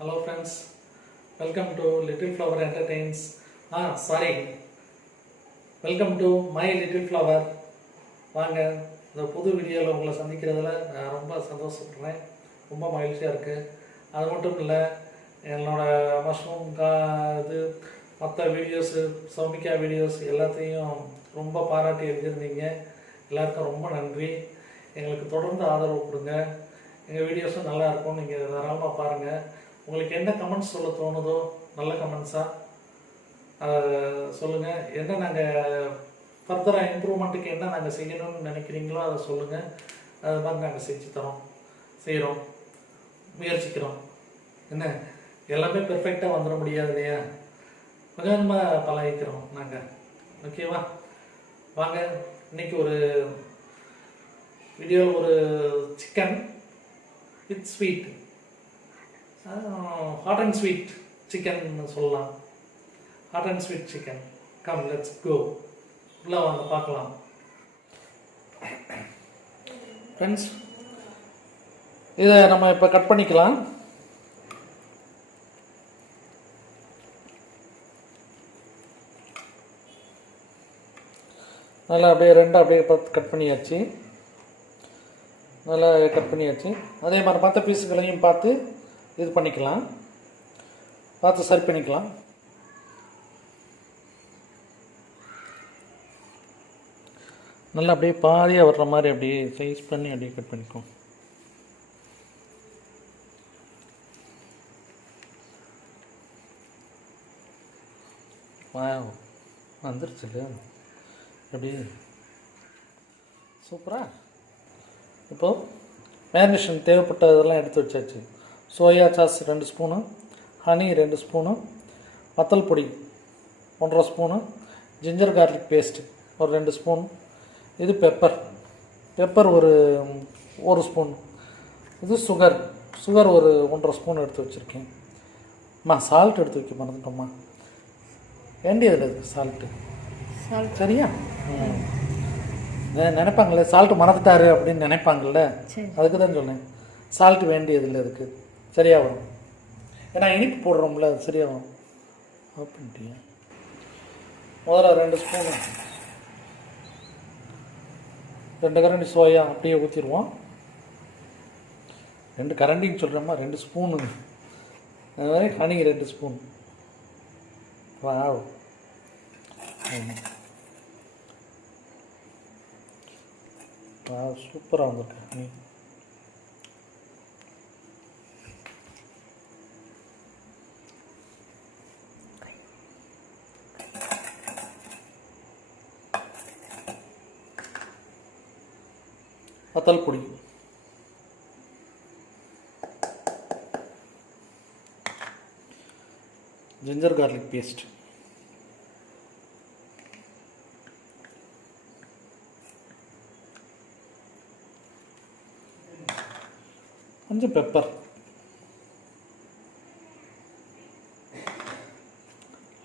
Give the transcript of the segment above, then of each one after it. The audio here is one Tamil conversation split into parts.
Hello friends, welcome to Little Flower Entertains. Welcome to my Little Flower. வாங்க இந்த புது வீடியோவில் உங்களை சந்திக்கிறதுல நான் ரொம்ப சந்தோஷப்படுறேன், ரொம்ப மகிழ்ச்சியாக இருக்குது. அது மட்டும் இல்லை, என்னோடய மஷ்ரூம் இது மற்ற வீடியோஸு சௌமிக்கா வீடியோஸ் எல்லாத்தையும் ரொம்ப பாராட்டி எழுதியிருந்தீங்க. எல்லாருக்கும் ரொம்ப நன்றி. எங்களுக்கு தொடர்ந்து ஆதரவு கொடுங்க. எங்கள் வீடியோஸும் நல்லா இருக்கும், நீங்கள் தாராளமாக பாருங்கள். உங்களுக்கு என்ன கமெண்ட்ஸ் சொல்ல தோணுதோ நல்ல கமெண்ட்ஸாக சொல்லுங்கள். என்ன நாங்கள் ஃபர்தராக இம்ப்ரூவ்மெண்ட்டுக்கு என்ன நாங்கள் செய்யணும்னு நினைக்கிறீங்களோ அதை சொல்லுங்கள். அது மாதிரி நாங்கள் செய்கிறோம், முயற்சிக்கிறோம். என்ன எல்லாமே பெர்ஃபெக்டாக வந்துட முடியாது இல்லையா, கொஞ்சம் கொஞ்சமாக பழகிக்கிறோம் நாங்கள். ஓகேவா? வாங்க, இன்றைக்கி ஒரு வீடியோவில் ஒரு chicken with sweet, hot and sweet chicken சொல்லலாம். Hot and sweet chicken. Come let's go, உள்ளே வாங்க பார்க்கலாம். ஃப்ரெண்ட்ஸ், இதை நம்ம இப்போ கட் பண்ணிக்கலாம். நல்லா அப்படியே ரெண்டாக அப்படியே கட் பண்ணியாச்சு. நல்லா கட் பண்ணியாச்சு. அதே மாதிரி மற்ற பீஸுகளையும் பார்த்து இது பண்ணிக்கலாம், பார்த்து சரி பண்ணிக்கலாம். நல்லா அப்படியே பாதியாக வர்ற மாதிரி அப்படியே சைஸ் பண்ணி அப்படியே கட் பண்ணிக்கோ. வந்துருச்சு எப்படி சூப்பரா. இப்போது மேரினேஷன் தேவைப்பட்டதெல்லாம் எடுத்து வச்சாச்சு. Soya sauce 2 spoon, honey 2 spoon, வத்தல் பொடி 1.5 ஸ்பூனு, ஜிஞ்சர் கார்லிக் பேஸ்ட்டு ஒரு 2 ஸ்பூன், இது பெப்பர் ஒரு ஸ்பூன், இது சுகர் ஒரு 1.5 ஸ்பூன் எடுத்து வச்சுருக்கேன். சால்ட் எடுத்து வைக்க மறந்துட்டோம்மா, வேண்டியதில்லை இது சால்ட்டு. சரியா? நினைப்பாங்களே சால்ட்டு மறந்துட்டாரு அப்படின்னு நினைப்பாங்கள்ல, அதுக்கு தான் சொன்னேன். சால்ட்டு வேண்டியதில்லை அதுக்கு, சரியாக வரும். ஏன்னா இனிப்பு போடுறோம்ல, அது சரியாக வரும். அப்படின்ட்டியா? முதல்ல 2 ஸ்பூனு, 2 கரண்டி சோயா அப்படியே ஊற்றிடுவோம். 2 கரண்டின்னு சொல்கிறோமா, 2 ஸ்பூனு. அது மாதிரி ஹனி 2 ஸ்பூன். வாவ், சூப்பராக வந்திருக்கு ஹனி. வத்தல் பொடி, ஜிஞ்சர் கார்லிக் பேஸ்ட், கொஞ்சம் பெப்பர்,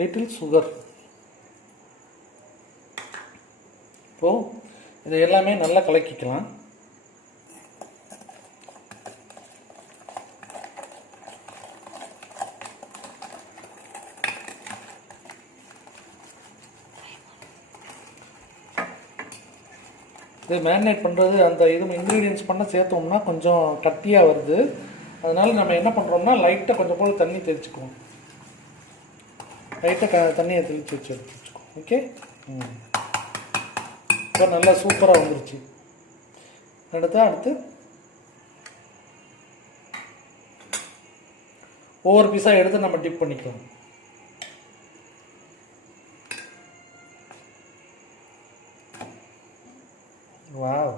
லிட்டில் சுகர். இப்போது இது எல்லாமே நல்லா கலக்கிக்கலாம். இது மேரினேட் பண்ணுறது அந்த இன்க்ரீடியன்ஸ் பண்ண சேர்த்தோம்னா கொஞ்சம் கட்டியாக வருது. அதனால் நம்ம என்ன பண்ணுறோம்னா லைட்டாக கொஞ்சம் போல் தண்ணி தெளிச்சுக்குவோம். லைட்டாக தண்ணியை தெளித்து வச்சுக்குவோம். ஓகே. இப்போ நல்லா சூப்பராக வந்துருச்சு. அடுத்து ஒவ்வொரு பீஸாக எடுத்து நம்ம டிப் பண்ணிக்கலாம். வாவ்,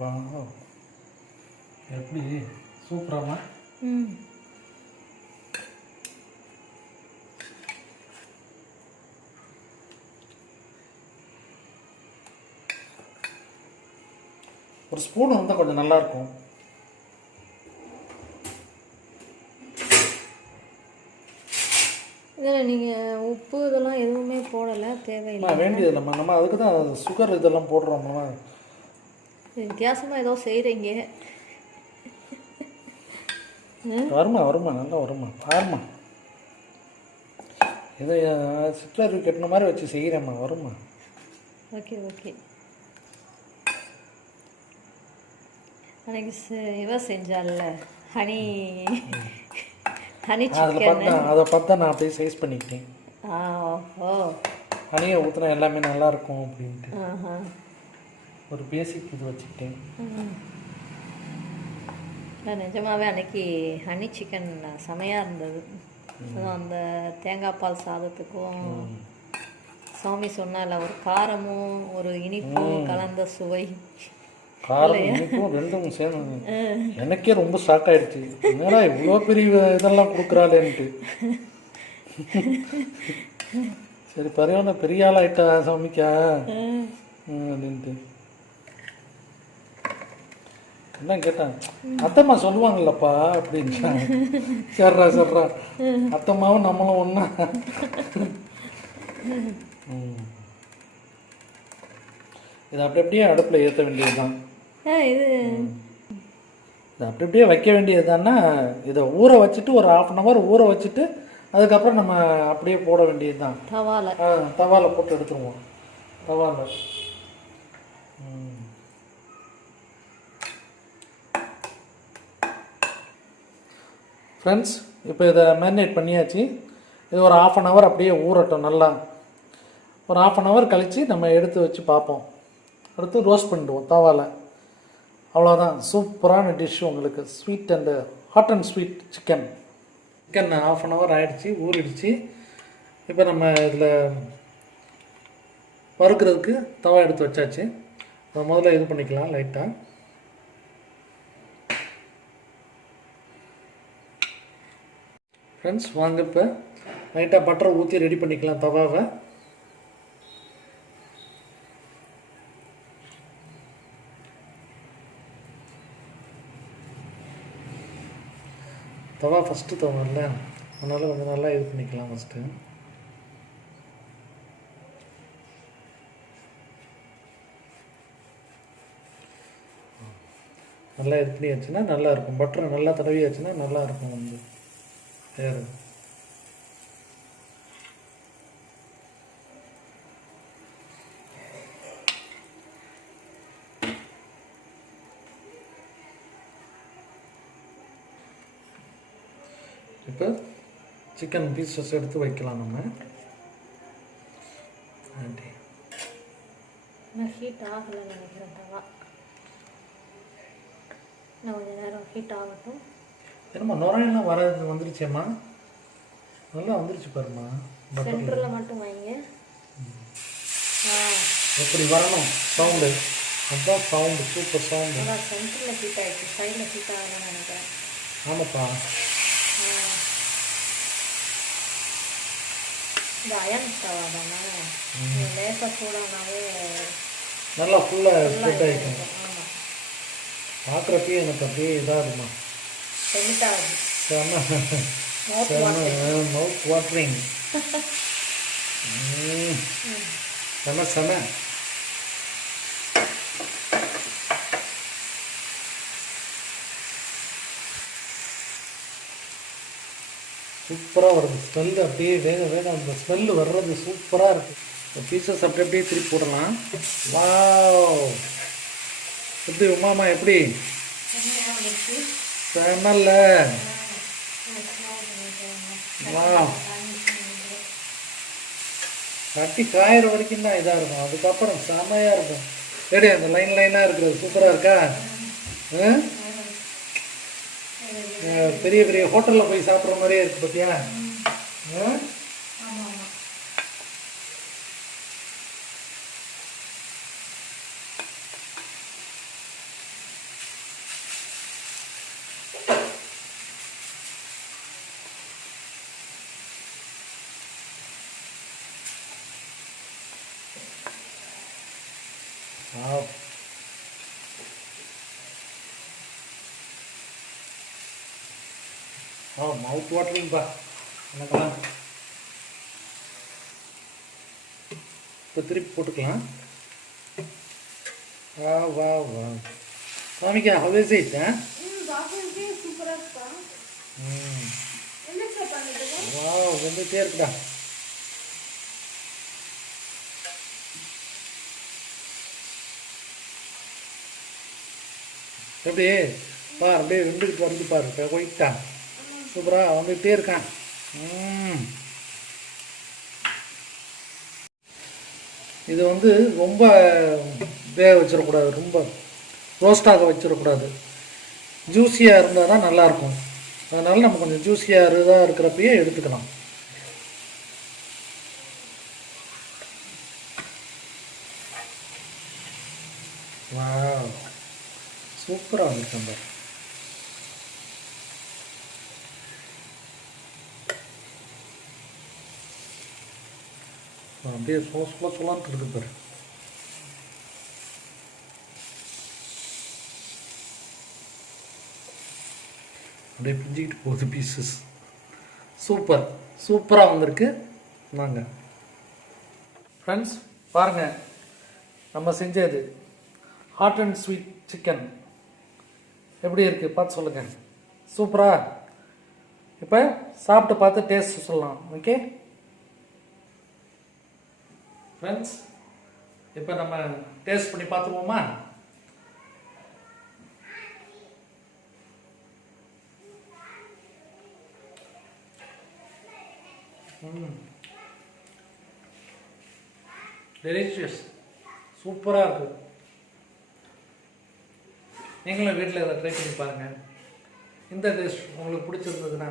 வாவ், எப்படி சூப்பராமா? ஒரு ஸ்பூன் வந்தால் கொஞ்சம் நல்லாயிருக்கும். இதில் நீங்கள் உப்பு இதெல்லாம் எதுவுமே போடலை, தேவையில்லை. வேண்டியதில்லைம்மா, நம்ம அதுக்கு தான் சுகர் இதெல்லாம் போடுறோம்மா. வித்தியாசமாக ஏதோ செய்கிறீங்க. வருமா நல்லா வருமா பாருமா. இதை சிற்றறிவு கட்டின மாதிரி வச்சு செய்கிறேம்மா, வருமா. ஓகே. அன்னைக்கு இவ செஞ்சால ஹனி சிக்கன், அதை பார்த்தா நான் அப்படியே சைஸ் பண்ணிக்கிட்டேன். ஓ, ஹனியை ஊற்றினா எல்லாமே நல்லாயிருக்கும் அப்படின்ட்டு ஒரு பேசிக் இது வச்சுக்கிட்டேன். நிஜமாவே அன்னைக்கு ஹனி சிக்கன் செமையாக இருந்தது. அந்த தேங்காய் பால் சாதத்துக்கும் சாமி சொன்னால ஒரு காரமும் ஒரு இனிப்பும் கலந்த சுவை. காரம் இனிப்பும் ரெண்டும் சேர்ந்து எனக்கே ரொம்ப ஷாக் ஆயிடுச்சு. என்னடா இவ்வளோ பெரிய இதெல்லாம் கொடுக்குறாளேன்ட்டு. சரி பரவாயில்ல, பெரிய ஆள் ஆயிட்டா சாமிக்கா அப்படின்ட்டு. என்ன கேட்டேன், அத்தம்மா சொல்லுவாங்கல்லப்பா அப்படின்னு. சரிடா அத்தம்மாவும் நம்மளும் ஒன்றா. இது அப்படியே அடுப்பில் ஏற்ற வேண்டியது தான். இது அப்படியே வைக்க வேண்டியது தானே. இதை ஊற வச்சுட்டு ஒரு 1/2 hour ஊற வச்சுட்டு அதுக்கப்புறம் நம்ம அப்படியே போட வேண்டியது தான். தவாவில் போட்டு எடுத்துருவோம். தவாவில் ஃப்ரெண்ட்ஸ், இப்போ இதை மேரினேட் பண்ணியாச்சு. இது ஒரு 1/2 hour அப்படியே ஊறட்டும். நல்லா ஒரு 1/2 hour கழித்து நம்ம எடுத்து வச்சு பார்ப்போம். அடுத்து ரோஸ்ட் பண்ணிடுவோம் தவாவில். அவ்வளோதான், சூப்பரான டிஷ் உங்களுக்கு. Sweet and hot and sweet chicken 1/2 hour ஆகிடுச்சு, ஊறிடுச்சு. இப்போ நம்ம இதில் வறுக்கிறதுக்கு தவா எடுத்து வச்சாச்சு. முதல்ல இது பண்ணிக்கலாம் லைட்டாக. ஃப்ரெண்ட்ஸ் வாங்க, இப்போ லைட்டாக பட்டரை ஊற்றி ரெடி பண்ணிக்கலாம் தவாவை. தவா ஃபஸ்ட்டு தவா இல்லை, அதனால் கொஞ்சம் நல்லா இது பண்ணிக்கலாம் ஃபஸ்ட்டு. நல்லா இது பண்ணியாச்சுன்னா நல்லாயிருக்கும். பட்டரை நல்லா தடவியாச்சுன்னா நல்லாயிருக்கும். வந்து வேறு இப்போ சிக்கன் பீசஸ் எடுத்து வைக்கலாம் நம்ம. ஹீட் ஆகலை நினைக்கிறேன் தவா. இன்னும் கொஞ்சம் நேரம் ஹீட் ஆகட்டும். என்னம்மா நுரையெல்லாம் வந்துருச்சேம்மா, நல்லா வந்துருச்சு பாருமா. சென்டரில் மட்டும் வைங்க. எப்படி வரணும் சவுண்டு, அதுதான் சவுண்டு, சூப்பர் சவுண்டு. அதான் சென்டரில் ஹீட் ஆகிடுச்சு, சைடில் ஹீட் ஆகணும்னு நினைக்கிறேன். ஆமாப்பா, இந்த அயன் தவா தானே, லேசாக சூடானாவே நல்லா ஃபுல்லாக ஸ்ப்ரெட் ஆகிடும். பார்க்குறப்பே எனக்கு அப்படியே இதாக இருக்குமா, மவுத் வாட்டரிங். செம சூப்பராக வருது ஸ்மெல்லு. அப்படியே வேக அந்த ஸ்மெல்லு வர்றது சூப்பராக இருக்குது. பீசஸ் அப்படியே திருப்பி போடலாம். வாவ், எப்படி உமாமா, எப்படி செமல்ல. வா, கட்டி காயிற வரைக்கும் தான் இதாக இருக்கும், அதுக்கப்புறம் செமையாக இருக்கும். ரெடி, அந்த லைனாக இருக்கிறது சூப்பராக இருக்கா? பெரிய பெரிய ஹோட்டலில் போய் சாப்பிட்ற மாதிரியே இருக்குது பார்த்தியா? மவுத் வாட்டரிங்ப்பா எனக்கெல்லாம். இப்போ திருப்பி போட்டுக்கலாம். வா வா வா சாமிக்கா, how is it? சூப்பராக இருக்கா? என்ன சார் பண்ணிட்டு வா வந்துட்டே இருக்குடா. எப்படி பார், அப்படியே ரெண்டுக்கிட்டு வந்து பாரு, போயிட்டா சூப்பராக வந்துகிட்டே இருக்கான். இது வந்து ரொம்ப வேக வச்சிடக்கூடாது, ரொம்ப ரோஸ்டாக வச்சிடக்கூடாது. ஜூஸியாக இருந்தால் தான் நல்லாயிருக்கும். அதனால் நம்ம கொஞ்சம் ஜூஸியாக இதாக இருக்கிறப்பயே எடுத்துக்கலாம். வா சூப்பராக வந்துருக்கேன் பாரு. அப்படியே சொல்லான்னு இருக்குது பாரு. அப்படியே பிஞ்சிக்கிட்டு போகுது பீசஸ். சூப்பராக வந்திருக்கு. வாங்க ஃப்ரெண்ட்ஸ், பாருங்கள் நம்ம செஞ்சது ஹாட் அண்ட் ஸ்வீட் சிக்கன் எப்படி இருக்குது பார்த்து சொல்லுங்கள். சூப்பரா? இப்போ சாப்பிட்டு பார்த்து டேஸ்ட் சொல்லலாம். ஓகே ஃப்ரெண்ட்ஸ், இப்போ நம்ம டேஸ்ட் பண்ணி பார்த்துருவோமா? டெலிஷியஸ், சூப்பராக இருக்குது. நீங்களும் வீட்டில் இதை ட்ரை பண்ணி பாருங்கள். இந்த டிஷ் உங்களுக்கு பிடிச்சிருந்ததுன்னா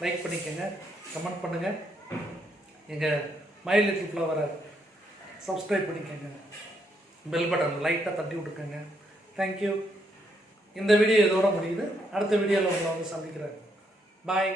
லைக் பண்ணிக்கோங்க, கமெண்ட் பண்ணுங்கள். எங்கள் மை லிட்டில் ஃப்ளவரை சப்ஸ்கிரைப் பண்ணிக்கோங்க. பெல் பட்டன் லைட்டாக தட்டி விட்டுருக்கோங்க. தேங்க்யூ. இந்த வீடியோ இதோட முடியுது. அடுத்த வீடியோவில் உங்களை வந்து சந்திக்கிறேன். பாய்.